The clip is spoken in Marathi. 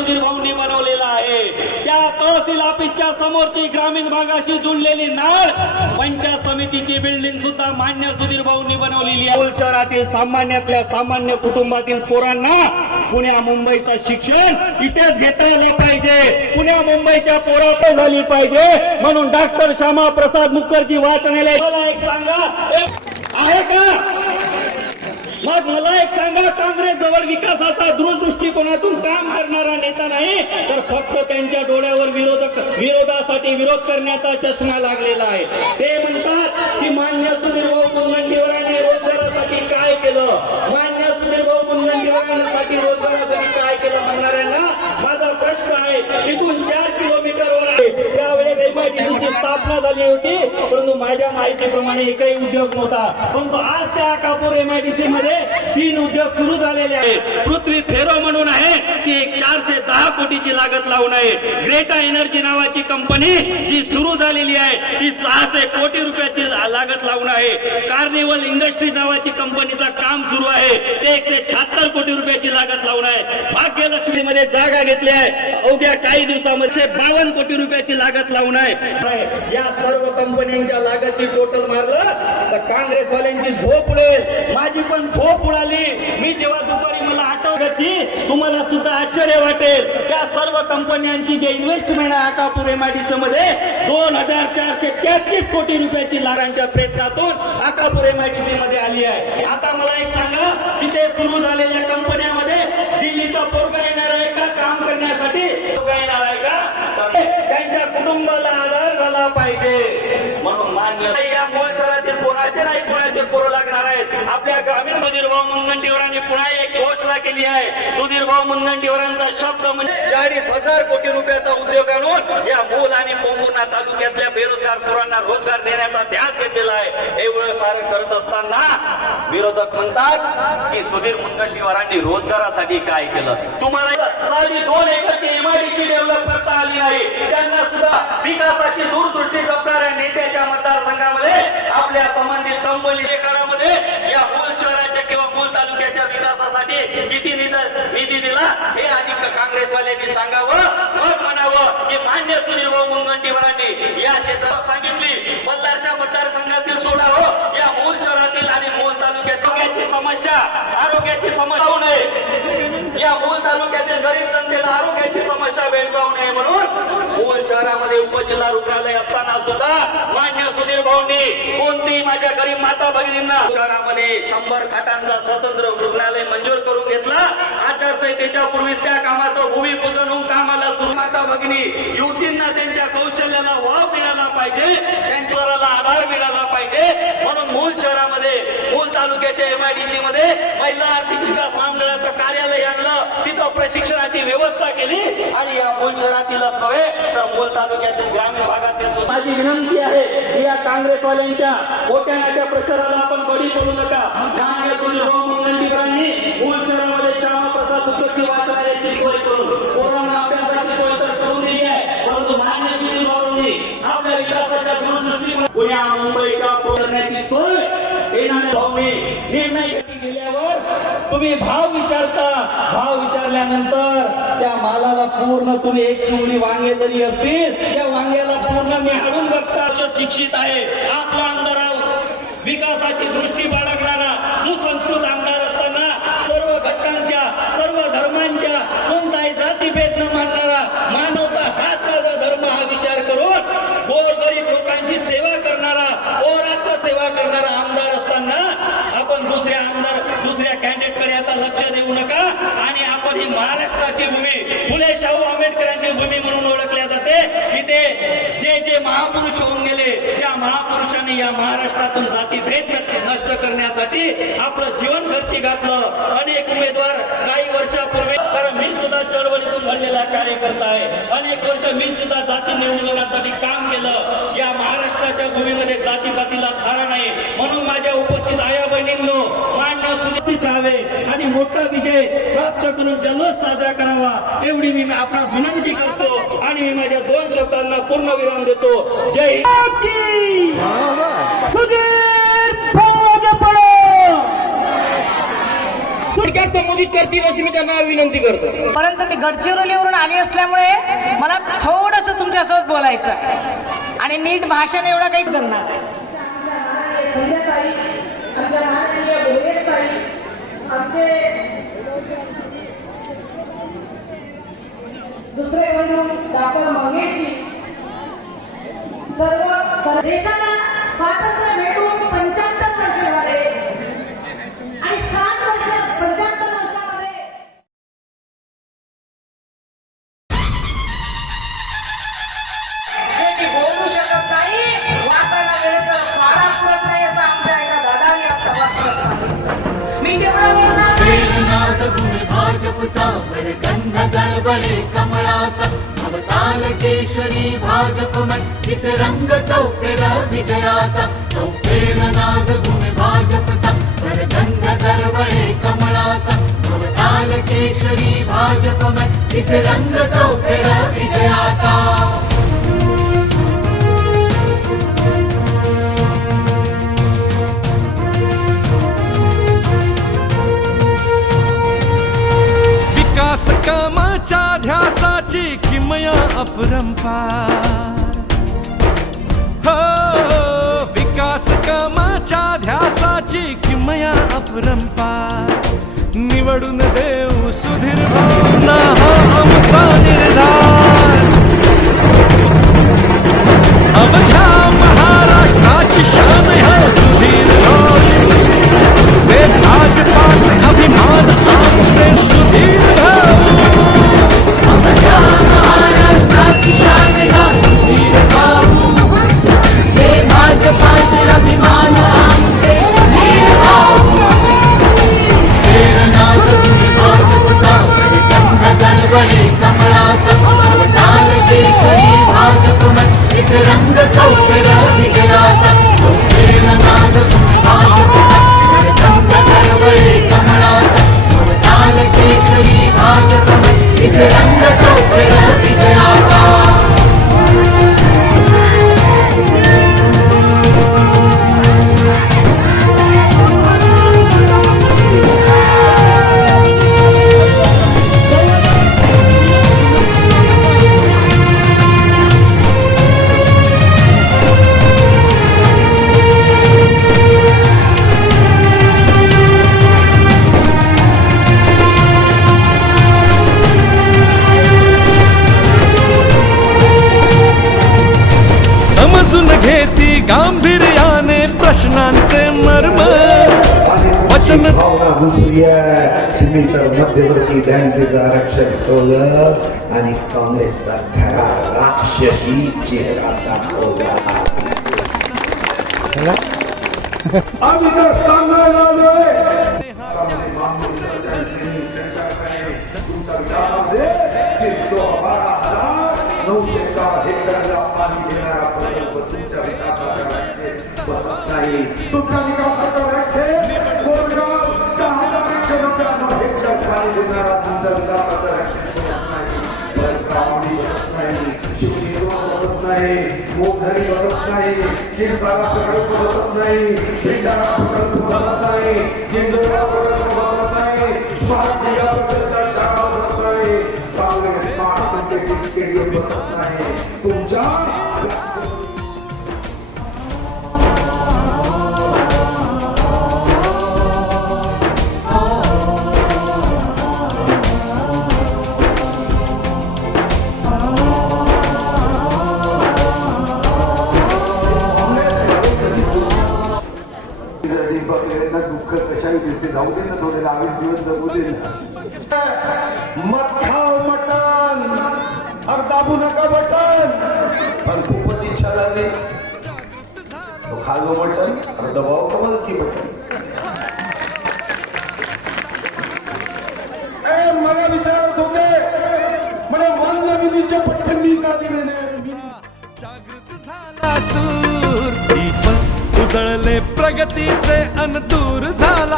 सुधीर भाऊंनी बनवलेला आहे. त्या तहसील ऑफिसच्या समोरची ग्रामीण भागाशी जुळलेली नाळ पंचायत समितीची बिल्डिंग सुद्धा मान्य सुधीर भाऊंनी बनवलेली आहे. शहरातील सामान्यातल्या सामान्य कुटुंबातील पोरांना पुण्या मुंबईचं शिक्षण इथेच घेता आलं पाहिजे. पुण्या मुंबईच्या पोरात झाली पाहिजे. म्हणून डॉक्टर श्यामा प्रसाद मुखर्जी वाचण्याला एक सांगा. आहे का? मग मला एक सांगा काँग्रेस जवळ विकासाचा दूरदृष्टिकोनातून काम करणारा नेता नाही तर फक्त त्यांच्या डोळ्यावर विरोधक विरोधासाठी विरोध करण्याचा चष्मा लागलेला आहे. ते म्हणतात की मान्य सुधीर भाऊ मुनगंटीवारांनी रोजगारासाठी काय केलं मान्य सुधीर भाऊ मुनगंटीवारांसाठी रोजगारासाठी काय केलं म्हणणाऱ्यांना माझा प्रश्न आहे इथून चार किलोमीटरवर आहे त्यावेळेस एमआयडीसीची स्थापना झाली होती परंतु माझ्या माहितीप्रमाणे एकही उद्योग नव्हता. परंतु आज त्या कापूर एमआयडीसी मध्ये तीन उद्योग सुरू झालेले आहेत. पृथ्वी फेरो म्हणून आहे की एक चारशे दहा कोटीची लागत लावून आहे. ग्रेटा एनर्जी नावाची कंपनी जी सुरू झालेली आहे ती सहाशे कोटी रुपयाची लागत लावून आहे. कार्निवल इंडस्ट्री नावाची कंपनीचा काम सुरू आहे. ते एकशे शहात्तर लावून आहे भाग्यलक्ष्मीमध्ये जागा घेतली आहे. अवघ्या काही दिवसामध्ये बावन्न कोटी रुपयाची लागत लावून आहे या सर्व कंपन्यांच्या लागतची टोटल मारलं तर काँग्रेसवाल्यांची झोप उडेल. माझी पण झोप उडाली. मी जेव्हा दुपारी मला आठवड्याची तुम्हाला सुद्धा आश्चर्य वाटेल. त्या सर्व कंपन्यांची जे इन्व्हेस्टमेंट आहे आकापूर एमआयडीसी मध्ये दोन हजार चारशे तेहतीस कोटी रुपयाची लागांच्या प्रयत्नातून आकापूर एमआयडीसी मध्ये आली आहे. आता मला एक सांगा तिथे सुरू झालेल्या कंपन्या दिल्लीचा पोरगा येणार आहे का? काम करण्यासाठी येणार आहे का? त्यांच्या कुटुंबाला आधार झाला पाहिजे. म्हणून मान्य या मूळ शहरातील कोणाचे नाही कोणाचे पोरं लागणार आहेत. आपल्या ग्रामीण सुधीर भाऊ मुनगंटीवरांनी पुन्हा एक घोषणा केली आहे. सुधीर भाऊ मुनगंटीवरांचा शब्द म्हणजे चाळीस हजार कोटी रुपयाचा उद्योग आणून या मूल आणि पोंभुर्णा तालुक्यातल्या बेरोजगार पोरांना रोजगार देण्याचा ध्यास घेतलेला आहे. एवढं सारं करत विरोधक म्हणतात की सुधीर मुनगंटीवारांनी रोजगारासाठी काय केलं? तुम्हाला दोन एकरची एमआयडीसी डेव्हलप करता आली नाही. त्यांना सुद्धा विकासाची दूरदृष्टी जपणाऱ्या नेत्याच्या मतदारसंघामध्ये आपल्या संबंधित कंपनी काळामध्ये या मूल शहराच्या किंवा मूल तालुक्याच्या विकासासाठी किती निधी दिला हे अधिक काँग्रेसवाल्यांनी सांगावं मग म्हणावं. की मान्य सुधीर भाऊ जनतेच्या आरोग्याची समस्या होऊ नये. या मूल तालुक्यातील गरीब जनतेला आरोग्याची समस्या भेडसावू नये म्हणून मूल शहरामध्ये उपजिल्हा रुग्णालय असताना सुद्धा मान्य सुधीर भाऊंनी कोणती माझ्या गरीब माता भगिनींना शहरामध्ये शंभर खाटांचा स्वतंत्र रुग्णालय मंजूर करून घेतला. आचारसंहितेच्या पूर्वीच त्या कामाचं भूमिपूजन होऊन काम माता भगिनी युवतींना त्यांच्या कौशल्याला वाव मिळाला पाहिजे त्यांच्या आधार मिळाला पाहिजे. म्हणून मूल शहरामध्ये मूल तालुक्याच्या एमआयडीसी मध्ये महिला आर्थिक विकास महामंडळाचं कार्यालय आणलं. तिथं प्रशिक्षणाची व्यवस्था केली आणि या मूल शहरातीलच नव्हे तर मूल तालुक्यातील ग्रामीण भागातील माझी विनंती आहे की या काँग्रेसवाल्यांच्या मोठ्या प्रचाराला आपण बळी पडू नका. मूल शहरामध्ये श्यामाप्रसाद मुखर्जी वाचनालयाची सोय करून कोरोना अभ्यासाची सोय तर करून दिली आहे परंतु मान्य आपल्या विकासाच्या दूरदृष्टीने पुण्या करण्याची सोय येणाऱ्या भाऊने निर्णय तुम्ही भाव विचारता. भाव विचारल्यानंतर त्या मालाला पूर्ण तुम्ही एक चिवडी वांगे जरी असतील त्या वांग्याला पूर्ण निहाळून बघता. शिक्षित आहे. आपला आमदार विकासाची दृष्टी बाळा सुसंस्कृत आमदार असताना सर्व घटकांच्या सर्व धर्मांच्या कोणताही जातीभेद न मानणारा मानवता हाच माझा धर्म हा विचार करून गोरगरीब लोकांची सेवा करणारा ओरात्र सेवा करणारा आमदार असताना आपण दुसऱ्या आमदार दुसऱ्या कॅन्डिडेटकडे आता लक्ष देऊ नका आणि आपण ही महाराष्ट्राची भूमी फुले शाहू आंबेडकरांची भूमी म्हणून ओळखल्या जाते. इथे जे जे महापुरुष होऊन गेले त्या महापुरुषांनी या महाराष्ट्रातून जाती भेद नष्ट करण्यासाठी आपलं जीवन खर्ची घातलं. अनेक उमेदवार काही वर्षापूर्वी कारण मी सुद्धा चळवळीतून घडलेला कार्यकर्ता आहे. अनेक वर्ष मी सुद्धा जाती निर्मूलनासाठी काम केलं. या महाराष्ट्राच्या भूमीमध्ये जातीपातीला थारा नाही. म्हणून माझ्या उपस्थित आया बहिणींनो मान्य राहावे आणि मोठा विजय प्राप्त करून जल्लोष साजरा करावा एवढी मी आपणास विनंती करतो आणि मी माझ्या दोन शब्दांना पूर्ण विराम देतो. जय संबोधित करतील अशी मी त्यांना विनंती करतो. परंतु मी गडचिरोलीवरून आली असल्यामुळे मला थोडस तुमच्यासोबत बोलायचं आहे. आणि नीट भाषण एवढं काही करणार आमचे दुसरे बंधू डॉक्टर मंगेशजी सर्व सर्व- देशाला चंद्र दरबळे कमळाचा भवताल केशरी भाजपमय दिस रंग चौफेर विजयाचा चौफेर नाद घुमे भाजपचा वरगंध दरबळे कमळाचा भवताल केशरी भाजपमय दिस रंग चौफेर विजयाचा. किमया हो, हो विकास कामाच्या ध्यासाची किमया अपरंपार निवडून देऊ सुधीर भावना। दिस रंग घुसल्या तुम्ही तर मध्यवर्ती बँकेचं आरक्षण ठेवलं आणि काँग्रेसचा खरा राक्षसी चेहरा दाखवला. आम्ही तर सांगायला आलोय. तुमच्या विचारामध्ये जिसको बारा हजार नऊशे चार हेक्टरला पाणी देणारा प्रकल्प तुमच्या विकासाच्या बसत नाही. तुमच्या बसत नाही परस्परावादी बसत नाही शिवनी बसत नाही मोगधरी बसत नाही प्रकल्प बसत नाही प्रकल्प बसत नाही प्रकल्प बसत नाही शाळा बसत नाही काँग्रेस बसत नाही तुमच्या जाऊ दे ना थोडे लावीस दिवस जगू दे मत खाओ मटन और दाबू नका बटन पण खूपच इच्छा झाली तो खाल्लो मटन और दबाव कमल की बटन ए मला विचारत होते मला मान जमिनीच्या पटकन मी का दिले जागृत झाला सूर दीप उजळले प्रगतीचे अन दूर झाला